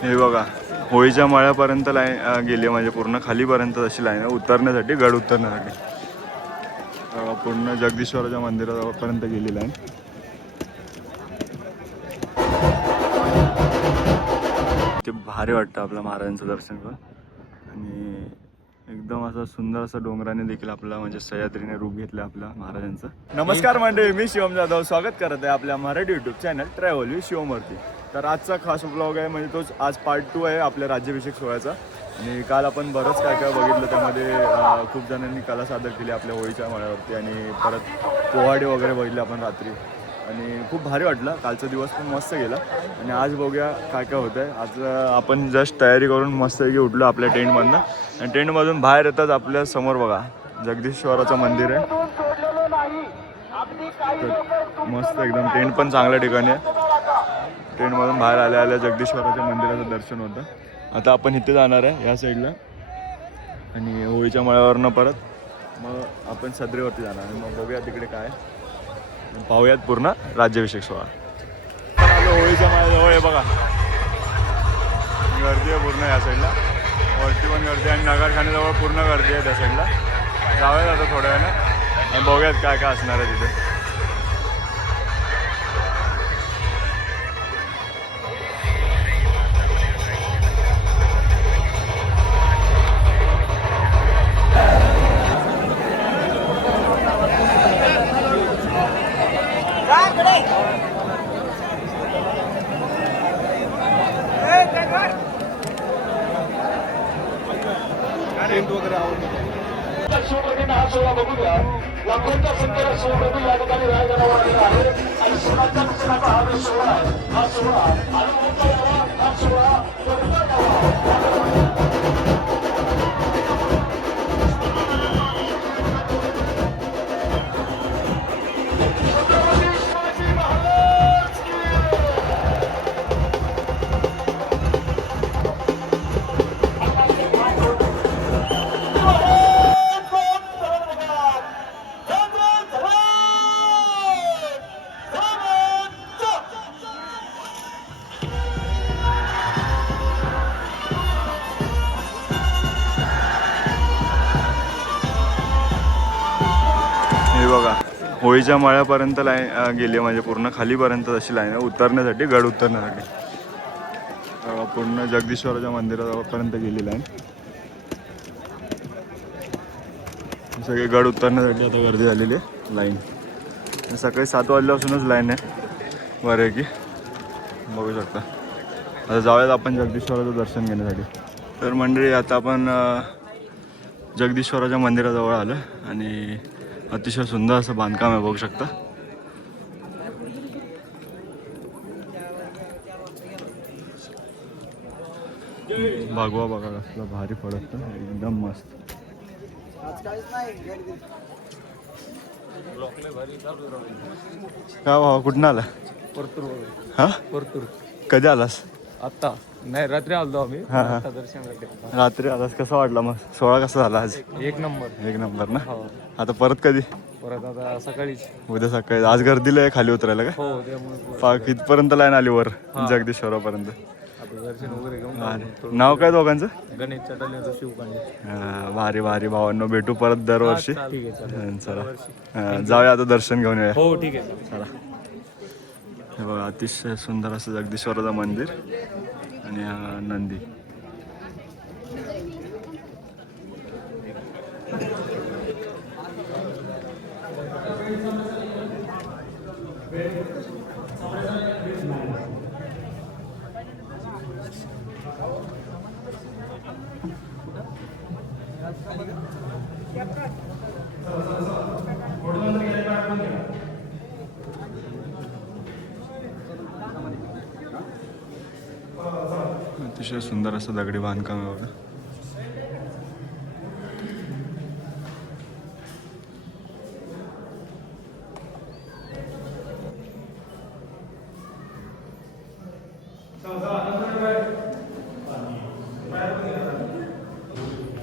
हे बघा होळीच्या मळ्यापर्यंत लाईन गेली, म्हणजे पूर्ण खालीपर्यंत अशी लाईन आहे उतरण्यासाठी, गड उतरण्यासाठी। पूर्ण जगदीश्वराच्या मंदिरापर्यंत गेली लाईन। ते भारी वाटतं आपल्या महाराजांचं दर्शन करून, आणि एकदम असं सुंदर असं डोंगराने देखील आपला म्हणजे सह्याद्रीने रूप घेतलं आपल्या महाराजांचं। नमस्कार मंडळी, मी शिवम जाधव स्वागत करत आहे आपल्या Marathi YouTube channel travel with शिवमवरती। तर आजचा खास ब्लॉग आहे, म्हणजे तोच आज पार्ट 2 आहे आपल्या राज्याभिषेक सोहळ्याचा। आणि काल आपण बरंच काय काय बघितलं, त्यामध्ये खूप जणांनी कला सादर केली आपल्या होळीच्या मळ्यावरती, आणि परत पोवाडे वगैरे बघितले आपण रात्री, आणि खूप भारी वाटलं। कालचा दिवस पण मस्त गेला, आणि आज बघूया काय काय होतं आहे। आज आपण जस्ट तयारी करून मस्तपैकी उठलो आपल्या टेंटमधनं, आणि टेंटमधून बाहेर येतात आपल्या समोर बघा जगदीश्वराचं मंदिर आहे। मस्त एकदम टेंट पण चांगल्या ठिकाणी आहे। टेंटमधून बाहेर आल्या आल्या जगदीश्वराच्या मंदिराचं दर्शन होतं। आता आपण इथे जाणार आहे या साईडला, आणि होळीच्या मळ्यावरनं परत मग आपण सदरेवरती जाणार आहे। मग बघूया तिकडे काय पाहूयात पूर्ण राज्याभिषेक सोहळा। होळीच्या मळ्याजवळ आहे बघा, गर्दी आहे पूर्ण या साईडला, वरती पण गर्दी आहे, आणि नगरखान्याजवळ पूर्ण गर्दी आहे त्या साईडला। जाऊयात आता थोड्या वेळानं, बघूयात काय काय असणार आहे तिथे। लाखोंच्या संख्येला शिवप्रभू या ठिकाणी राजगडावर आलेला आहे, आणि शिवाच्या दर्शनाचा हा जो सोहळा आहे, हा सोहळा आणि मोठा यावा, हा सोहळा मोठा यावा। बघा होळीच्या मळ्यापर्यंत लाईन गेली, म्हणजे पूर्ण खालीपर्यंत अशी लाईन आहे उतरण्यासाठी, गड उतरण्यासाठी। पूर्ण जगदीश्वराच्या मंदिरापर्यंत गेली लाईन, सगळे गड उतरण्यासाठी आता गर्दी झालेली आहे लाईन। सकाळी 7 वाजल्यापासूनच लाईन आहे बरं की, बघू शकता। आता जाऊयात आपण जगदीश्वराचं दर्शन घेण्यासाठी। तर मंडळी आता आपण जगदीश्वराच्या मंदिराजवळ आलं, आणि अतिशय सुंदर असं बांधकाम आहे, बघू शकता। भागवा बघा कसला भारी फडकतं, एकदम मस्त। काय भावा, कुठून आला? परतूर। हा परतूर। कधी आलास? आता नाही, रात्री आलो आम्ही। आता दर्शन घेतलं। रात्री आलास, कसा वाटला मग सोहळा? कसा झाला आज? एक नंबर। एक नंबर ना। हो। आता परत कधी? परत आता सकाळीच। उद्या सकाळी। आज गर्दीला आहे खाली उतरायला का? हो, त्यामुळे पाक इथपर्यंत लाईन आली वर जगदीश्वरापर्यंत। आता दर्शन वगैरे घेऊन नाव काय दोघांचं? गणेश चटाले, शिवकांडे। भारी भारी भावांनो, भेटू परत दरवर्षी। ठीक आहे, चला जाऊया आता दर्शन घेऊन येऊया। हो ठीक आहे, चला। हे बघा अतिशय सुंदर असं जगदीश्वराचं मंदिर, आणि हा नंदी। अतिशय सुंदर असं दगडी बांधकाम आहे बघा।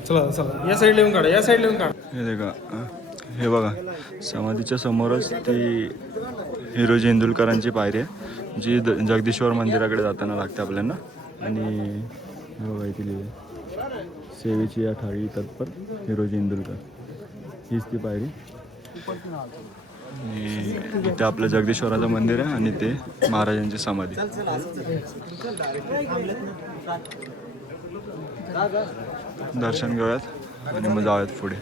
चला चला, या साईडला येऊन काढा, या साईडला येऊन काढा। हे बघा, हे बघा समाधीच्या समोरच ती हिरोजी इंदुलकरांची पायरी आहे जी जगदीश्वर मंदिराकडे जाताना लागते आपल्याला. आणि बघा इथे लिहिलं सेवेची या थाळी तत्पर हिरोजी इंदुलकर, हीच ती पायरी. आणि इथे आपलं जगदीश्वराचं मंदिर आहे आणि ते महाराजांची समाधी. दर्शन घेऊयात आणि मग जाऊयात पुढे.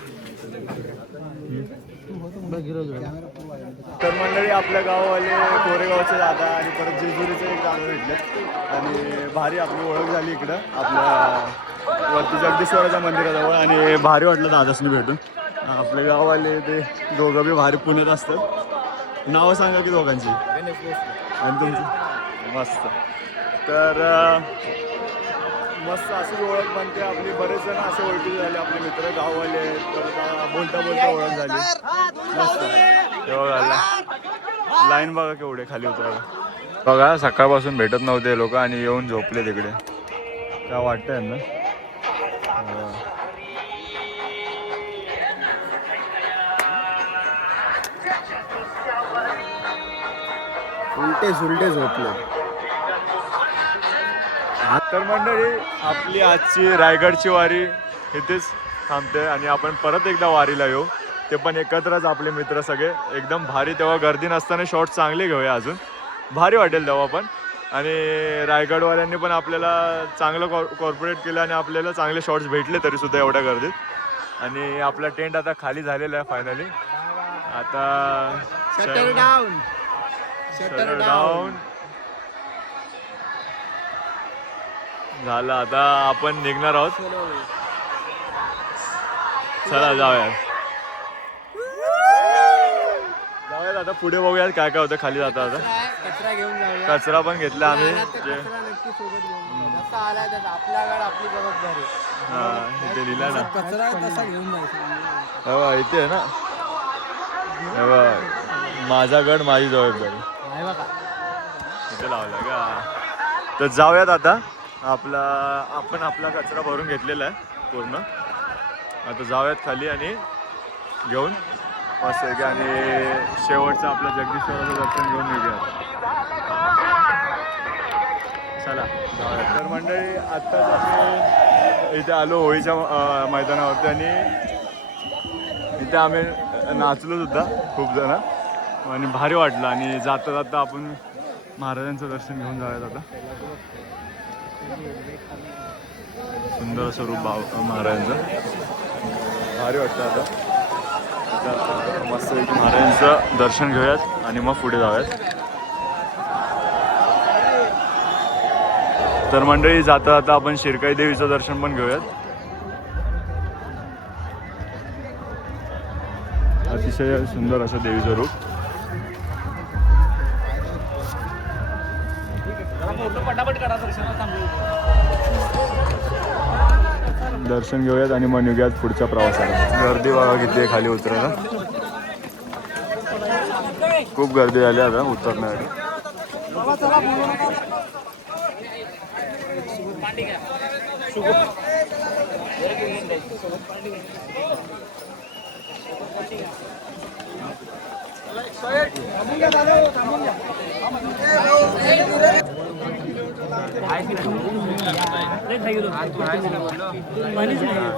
तर मंडळी आपल्या गाववाले कोरेगावचे दादा आणि परत जेजुरीचे एक दादा भेटले आणि भारी आपली ओळख झाली इकडं आपल्या वरती जगदीश्वराच्या मंदिराजवळ. आणि भारी वाटलं दादासनी भेटून. आपले गाववाले ते दोघं बी भारी पुण्यात असतात. नावं सांगा की दोघांची आणि तुमची. मस्त. तर मस्त अशीच ओळख बनते आपली. बरेच जण असे ओळखी झाले आपले मित्र गाववाले परत बोलता बोलता ओळख झाली. मस्त. बघा लाईन बघा केवढे खाली उतरायला. बघा सकाळपासून भेटत नव्हते लोक आणि येऊन झोपले तिकडे. काय वाटतंय ना. उलटे झोपले. तर मंडळी आपली आजची रायगडची वारी इथेच थांबते आणि आपण परत एकदा वारीला येऊ. ते पण एकत्रच आपले मित्र सगळे एकदम भारी. तेव्हा गर्दी नसताना शॉर्ट्स चांगले घेऊया, अजून भारी वाटेल तेव्हा पण. आणि रायगडवाल्यांनी पण आपल्याला चांगलं कॉर्पोरेट केलं आणि आपल्याला चांगले शॉर्ट्स भेटले तरीसुद्धा एवढ्या गर्दीत. आणि आपला टेंट आता खाली झालेला आहे फायनली. आता शटर डाऊन झालं. आता आपण निघणार आहोत. चला जाऊयात आता पुढे बघूयात काय काय होतं खाली जाता. आता कचरा घेऊन जाऊया. कचरा पण घेतला आम्ही. नक्की सोबत घेऊन जसा आलाय तसा आपल्याकडे आपली जबाबदारी. हा इथे लिहिला ना. कचरा तसा घेऊन जायचा. हो इथे आहे ना. माझा गड माझी जबाबदारी इथे लावला का. तर जाऊयात आता. आपण आपला कचरा भरून घेतलेला आहे पूर्ण. आता जाऊयात खाली आणि घेऊन मस्त आहे. आणि शेवटचं आपलं जगदीश्वराचं दर्शन घेऊन निघूया. चला जाऊयात. तर मंडळी आत्ताच आम्ही इथे आलो होळीच्या मैदानावरती आणि इथे आम्ही नाचलो सुद्धा खूप जण आणि भारी वाटलं. आणि जाता जाता आपण महाराजांचं दर्शन घेऊन जाऊयात. आता सुंदर असं रूप महाराजांचं भारी वाटतं. आता मस्त महाराजांचं दर्शन घेऊयात आणि मग पुढे जाऊयात. तर मंडळी जाता जाता आपण शिरकाई देवीचं दर्शन पण घेऊयात. अतिशय सुंदर असं देवीचं रूप. दर्शन घेऊयात आणि मग निघूयात पुढच्या प्रवासाला. गर्दी बघा किती आहे खाली उतरायला. खूप गर्दी झाली आता उतरण्यासाठी.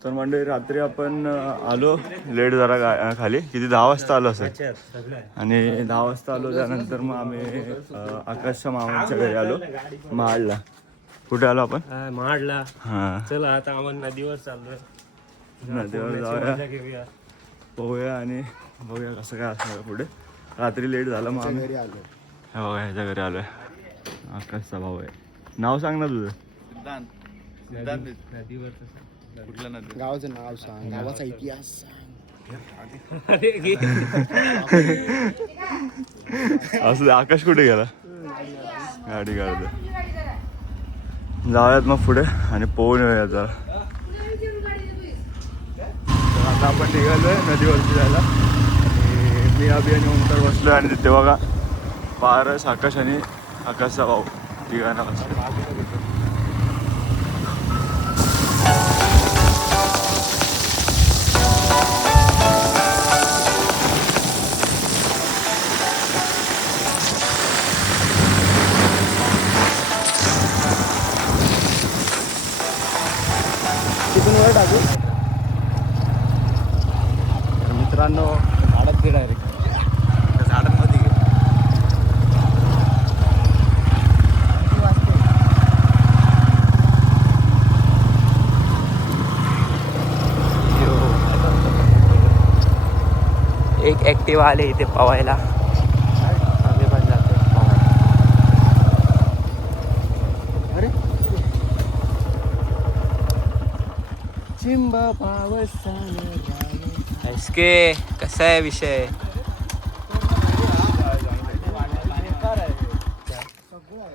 तर मंडळी रात्री आपण आलो लेट जरा खाली. किती 10 वाजता आलो असेल. आणि 10 वाजता आलो. त्यानंतर मग आम्ही आकाशच्या मामांच्या घरी आलो महाडला. कुठे आलो आपण महाडला. हां चला आता आपण नदीवर चाललोय. नदीवर जाऊया पोहूया आणि बघूया कसं काय असणार पुढे. रात्री लेट झालं मग आम्ही हो ह्याच्या घरी आलोय. आकाशचा भाऊ आहे. नाव सांग ना तुझं. गावाचं नाव सांग. गावाचा इतिहास सांग. असं आकाश कुठे गेला. गाडी काढतो. जाऊयात मग पुढे आणि पोहून येऊयात जरा. तर आता आपण निघालोय नदीवरती जायला. आणि मी अभि आणि ओमकार बसलोय आणि तिथे बघा पारस आकाश आणि आकाशचा भाऊ तिघांना बसलो. मित्रांनो झाडात दे डायरेक्ट झाडांमध्ये घे. एक ॲक्टिव्हा आले इथे पवायला. आम्ही पण जातो अरे चिंब पावसाने एसके कसा आहे विषय?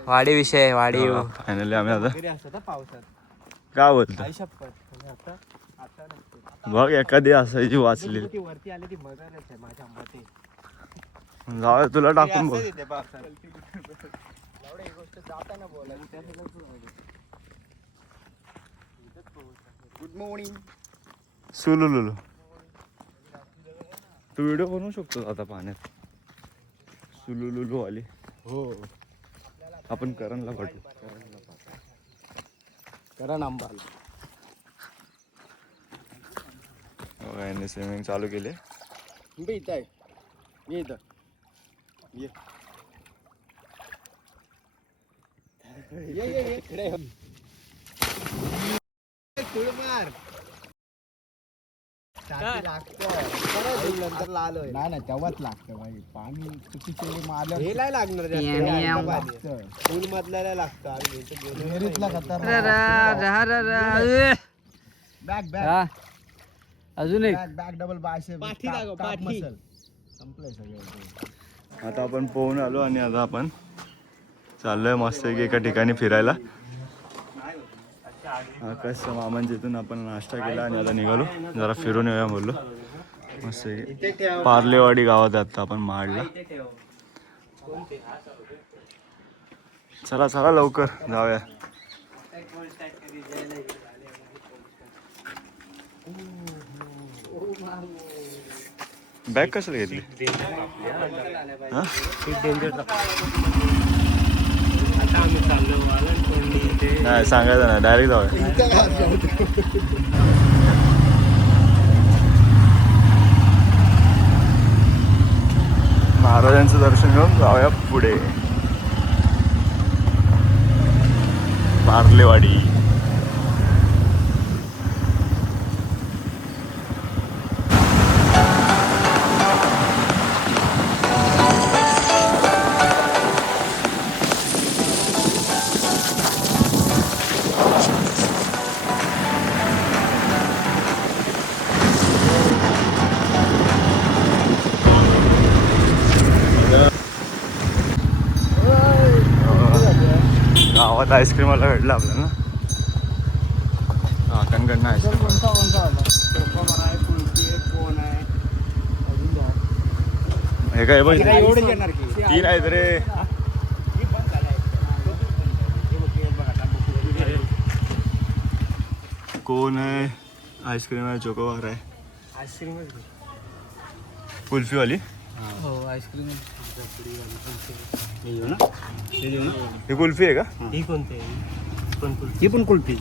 वाडी विषय वाडी. फायनली आम्ही आता वगैरे असतात हा पावसात. काय बोलतो आई शपथ म्हणजे आता आता नसते. बघ एखादी असायची वाचली ती वरती आली ती मजाच आहे माझ्या मते. जाऊ दे, तुला टाकून बोल. एवढं ही गोष्ट जाताना बोलायची त्यासोबत गुड मॉर्निंग. सुलुलुलु तू व्हिडिओ बनवू शकतो आता पाण्यात. सुलुलुलु आली. हो आपण करणला पाठवू. करण आंबाल. यांनी स्विमिंग चालू केले. मी इथं आहे. मी इथं ये ये इकडे ये. मार नंतर लाल नाही तेव्हाच लागतं भाई पाणी चुकीचे मारलं हे नाही लागणार पूल मधल्याला लागतं. बॅग बॅग अजून एक बॅग डबल बायसे मसल संपलंय सगळं. आता आपण पोहून आलो आणि आता आपण चाललोय मस्त एका ठिकाणी फिरायला. आकाश मामांच्या इथून आपण नाश्ता केला आणि आता निघालो जरा फिरून येऊया बोललो. मस्त पार्लेवाडी गावात आहे आता आपण महाडला. चला चला लवकर जाऊया. बॅग कशाला घेतली? हा? नाही सांगायचं ना डायरेक्ट जाऊया. महाराजांचं दर्शन घेऊन जाऊया पुढे. पार्लेवाडी. गावात आईस्क्रीमवाला भेटला आपल्याला. काकांकडनं आईस्क्रीम. हे काय बघ तीन आहेत रे. कोण आहे? आईस्क्रीम आहे, चोकोबार आहे, आईस्क्रीम कुल्फीवाली. हो आईस्क्रीम ही कुल्फी आहे का? ही कोणती? ही पण कुल्फी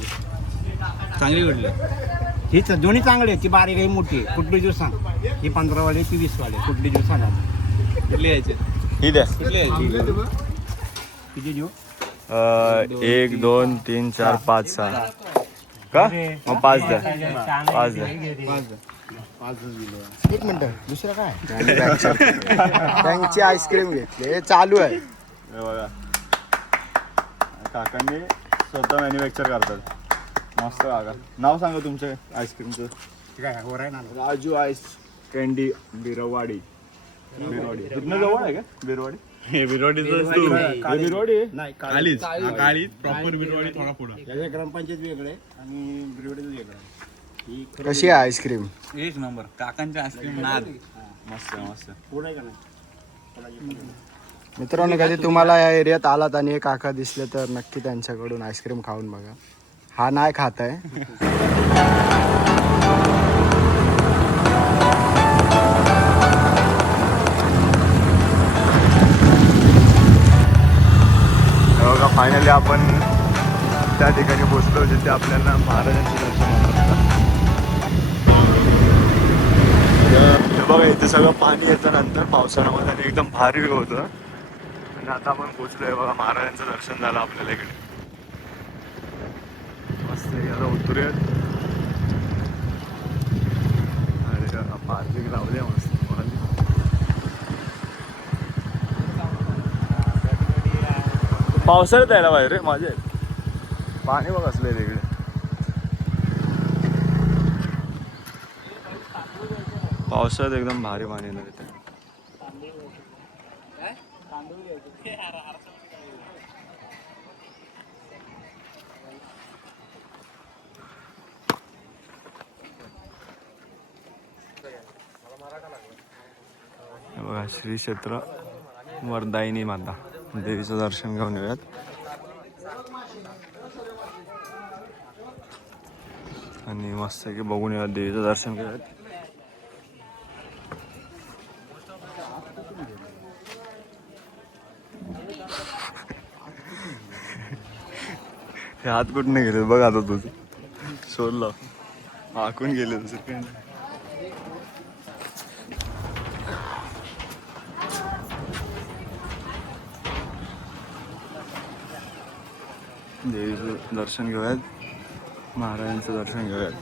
चांगली भेटली. ही दोन्ही चांगली आहे. ती बारीक आहे मोठी आहे. कुठली ज्यूस सांग. ही 15 वाली ती 20 वाली. कुठली ज्यूस सांगा. कुठली यायची ही द्या. किती देऊ? 1 2 3 4 5 6 का? मग 5 द्या. 5 द्या. एक मिनिट दुसरं काय? त्यांची आईस्क्रीम घेतली चालू आहे. हे बघा काकांनी स्वतः मॅन्युफॅक्चर करतात. मस्त काका. नाव सांगा तुमच्या आईस्क्रीमचं. Raju ice candy Birwadi. बिरवाडी तिथनं जवळ आहे का बिरवाडी? बिरवाडी प्रॉपर बिरवाडी थोडा पुढे. त्याच्या ग्रामपंचायत वेगळे आणि बिरवडीचं वेगळं. कशी आहे आईस्क्रीम? एक नंबर काकांच्या आईस्क्रीम नाद. मस्त मस्त. पुढे का नाही? मित्रांनो कधी तुम्हाला या एरियात आलात आणि हे काका दिसले तर नक्की त्यांच्याकडून आईस्क्रीम खाऊन बघा. हा नाही खात आहे. बघा फायनली आपण त्या ठिकाणी पोहोचलो जिथे आपल्याला महाराजांचं दर्शन होतं. बघा इथे सगळं पाणी येतं नंतर पावसाळ्यामध्ये आणि एकदम भारी व्ह्यू होतं. आणि आता आपण पोचलोय बघा, महाराजांचं दर्शन झालं आपल्याला इकडे. मस्त आहे. आता उतरूयात. अरे पार्किंग लावले मस्त. पावसाळ्यात यायला पाहिजे रे, मजा आहे. पाणी बघ असलं तिकडे. पावसाळ्यात एकदम भारी पाणी येणार तिथे. हे बघा श्री क्षेत्र वरदायिनी माता देवीचं दर्शन घेऊन येऊयात. आणि मस्त आहे की बघून येऊयात, देवीचं दर्शन घेऊयात. हे हात कुठून गेले बघ आता तुझं शोधलं हाकून गेले दुसरीकडे. देवीचं दर्शन घेऊयात, महाराजांचं दर्शन घेऊयात.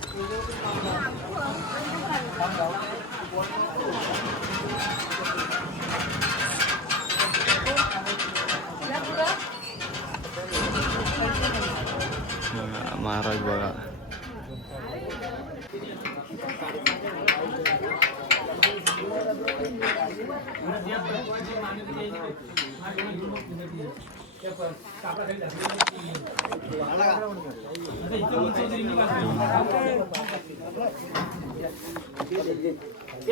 महाराज बघा.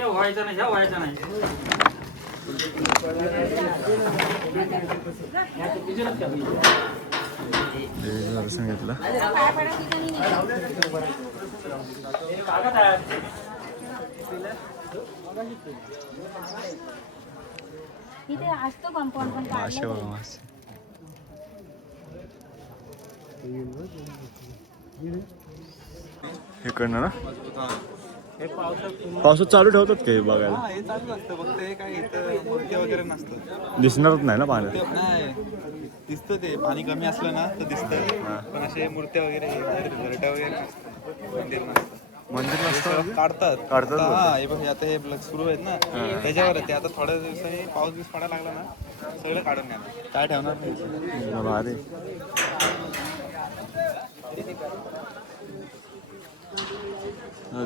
व्हायचं नाही दर्शन घेतलं. इथे असतो कंपाऊंड पण मासे बघा मासे. इकडनं ना पावसात चालू ठेवतात का हे बघायला? हे चालू असतं फक्त हे काय इथं मूर्ती वगैरे नसतं. दिसणारच नाही ना पाण्यात. नाही दिसतं ते पाणी कमी असलं ना तर दिसतं, पण असे मूर्त्या वगैरे घरट्या वगैरे नसतं. मंदिर नसतं. मंदिर नसतं काढतात काढतात हा बोलतात. हे बघ आता हे सुरू आहेत ना त्याच्यावर आहे ते. आता थोड्या दिवसांनी पाऊस बीस पडायला लागला ना सगळं काढून घेणार, काय ठेवणार नाही. भारी.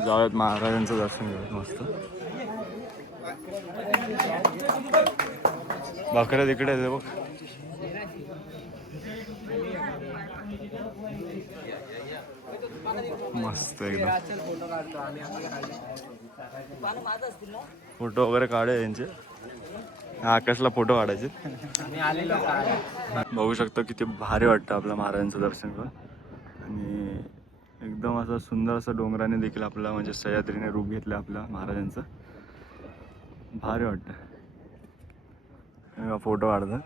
जाऊयात महाराजांचं दर्शन घेऊयात मस्त. बकऱ्या तिकडे आहेत बघ. मस्त एकदम फोटो वगैरे काढे यांचे. आकाशला फोटो काढायचे. बघू शकतो किती भारी वाटतं आपल्या महाराजांचं दर्शन करून. आणि एकदम असं सुंदर असं डोंगराने देखील आपला म्हणजे सह्याद्रीने रूप घेतलं आपल्या महाराजांचं. भारी वाटतं. फोटो काढतात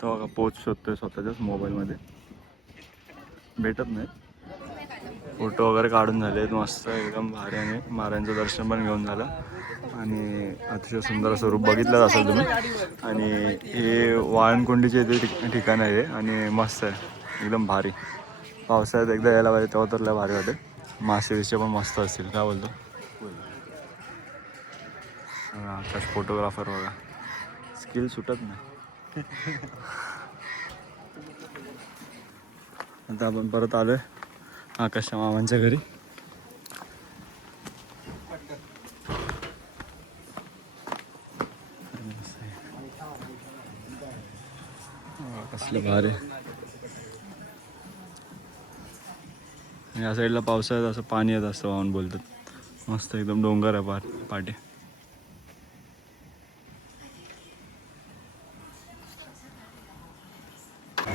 तो बघा पोच शोधतोय स्वतःच्याच मोबाईलमध्ये, भेटत नाही. फोटो वगैरे काढून झाले मस्त एकदम भारी. आणि महाराजांचं दर्शन पण घेऊन झालं आणि अतिशय सुंदर असं रूप बघितलं असेल तुम्ही. आणि हे वाळणकुंडीचे इथे ठिकाण आहे आणि मस्त आहे एकदम भारी. पावसाळ्यात एकदा यायला पाहिजे तेव्हा तर लय भारी वाटेल. मासे विषय पण मस्त असतील, काय बोलतो आकाश फोटोग्राफर बघा, स्किल सुटत नाही. आता आपण परत आलोय आकाशच्या मामांच्या घरी. कसलं भारी. या साईडला पावसाळ्यात असं पाणी येत असतं वाहून बोलतात. मस्त एकदम डोंगर आहे पाठी.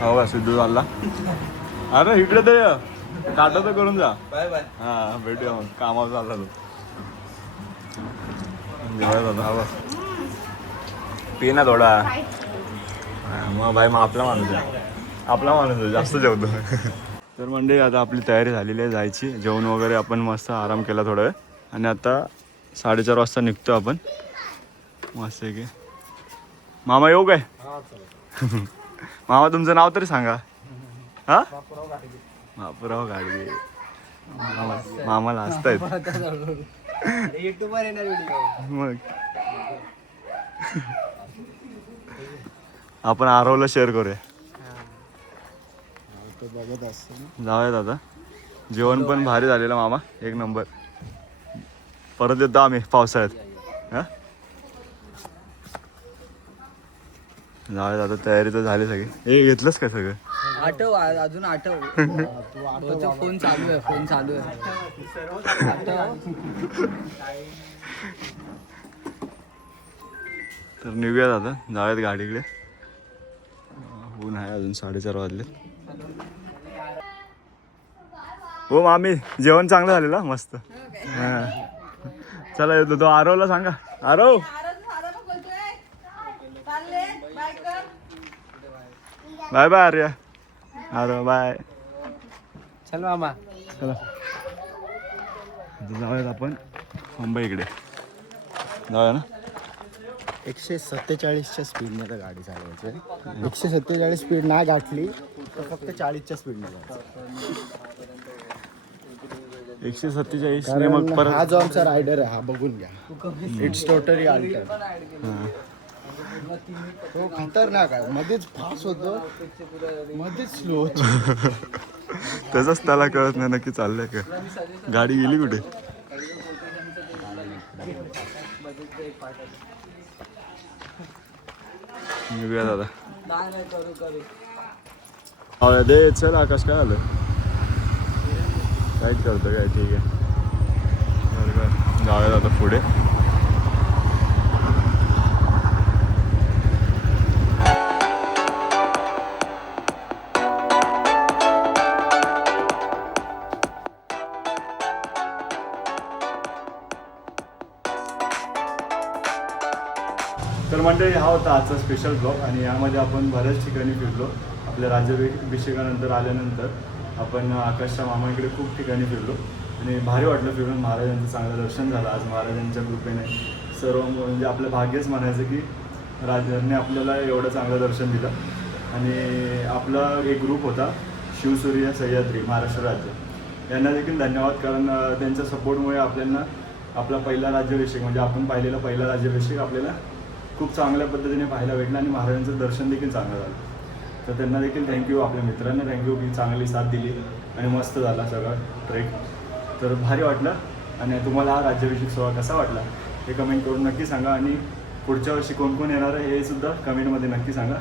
हो का सिद्धू चालला. अरे इकडे ते टाटा तर करून जा. Bye bye. हा भेटूया मग. कामावर चालला तो. जेवायला पी ना थोडा. मग बाई मग आपला माणूस आहे, आपला माणूस आहे, जास्त जेवतो. तर म्हणजे आता आपली तयारी झालेली आहे जायची. जेवण वगैरे आपण मस्त आराम केला थोडा वेळ आणि आता 4:30 वाजता निघतो आपण. मस्त आहे की मामा येऊ काय? मामा तुमचं नाव तरी सांगा. हा बापूराव गाडगे. मामाला हसतायत मग. आपण आरवला शेअर करूया. बघत असतो. जाऊयात आता. जेवण पण भारी झालेलं मामा, एक नंबर. परत येतो आम्ही पावसाळ्यात. हा जाऊयात आता. तयारी तर झाली सगळी. हे घेतलंस का सगळं? आठव अजून आठव. फोन चालू आहे, फोन चालू आहे. तर निघूयात आता. जाऊयात गाडीकडे. ऊन आहे अजून 4:30 वाजले. हो मामी जेवण चांगलं झालेलं मस्त. हां चला येतो. तो आरवला सांगा. Aarav bye bye Aarya. Aarav bye. चल मामा. चला जाऊयात आपण मुंबईकडे. जाऊया ना. 147च्या स्पीडने तर गाडी चालवायची. 147 स्पीड नाही गाठली तर फक्त 40च्या स्पीडने जायचं. 147 ने मग कारण परत. हा जो आमचा रायडर आहे हा बघून घ्या. It's totally alter. तो खतरनाक आहे. मध्येच फास्ट होतो, मध्येच स्लो होतो. त्याचाच त्याला कळत नाही नक्की चाललंय का. गाडी गेली कुठे? निघूया दादा. दे चल. आकाश काय आलं? काहीच करतो काय. ठीक आहे जाऊया आता पुढे. तर म्हणजे हा होता आजचा स्पेशल ब्लॉग आणि यामध्ये आपण बऱ्याच ठिकाणी फिरलो. आपल्या राज्याभिषेकानंतर आल्यानंतर आपण आकाशच्या मामांकडे खूप ठिकाणी फिरलो आणि भारी वाटलं फिरून. महाराजांचं चांगलं दर्शन झालं आज महाराजांच्या कृपेने. सर्व म्हणजे आपलं भाग्यच म्हणायचं की राजांनी आपल्याला एवढं चांगलं दर्शन दिलं. आणि आपला एक ग्रुप होता शिवसूर्य सह्याद्री महाराष्ट्र राज्य, यांना देखील धन्यवाद. कारण त्यांच्या सपोर्टमुळे आपल्याला आपला पहिला राज्याभिषेक म्हणजे आपण पाहिलेला पहिला राज्याभिषेक आपल्याला खूप चांगल्या पद्धतीने पाहायला भेटलं आणि महाराजांचं दर्शन देखील चांगलं झालं. तर त्यांना देखील थँक्यू. आपल्या मित्रांना थँक्यू की चांगली साथ दिली आणि मस्त झाला सगळा ट्रेक. तर भारी वाटलं. आणि तुम्हाला हा राज्याभिषेक सोहळा कसा वाटला हे कमेंट करून नक्की सांगा. आणि पुढच्या वर्षी कोण कोण येणार आहे हे सुद्धा कमेंटमध्ये नक्की सांगा.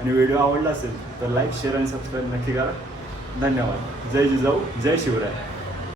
आणि व्हिडिओ आवडला असेल तर लाईक शेअर आणि सबस्क्राईब नक्की करा. धन्यवाद. जय जिजाऊ जय शिवराय.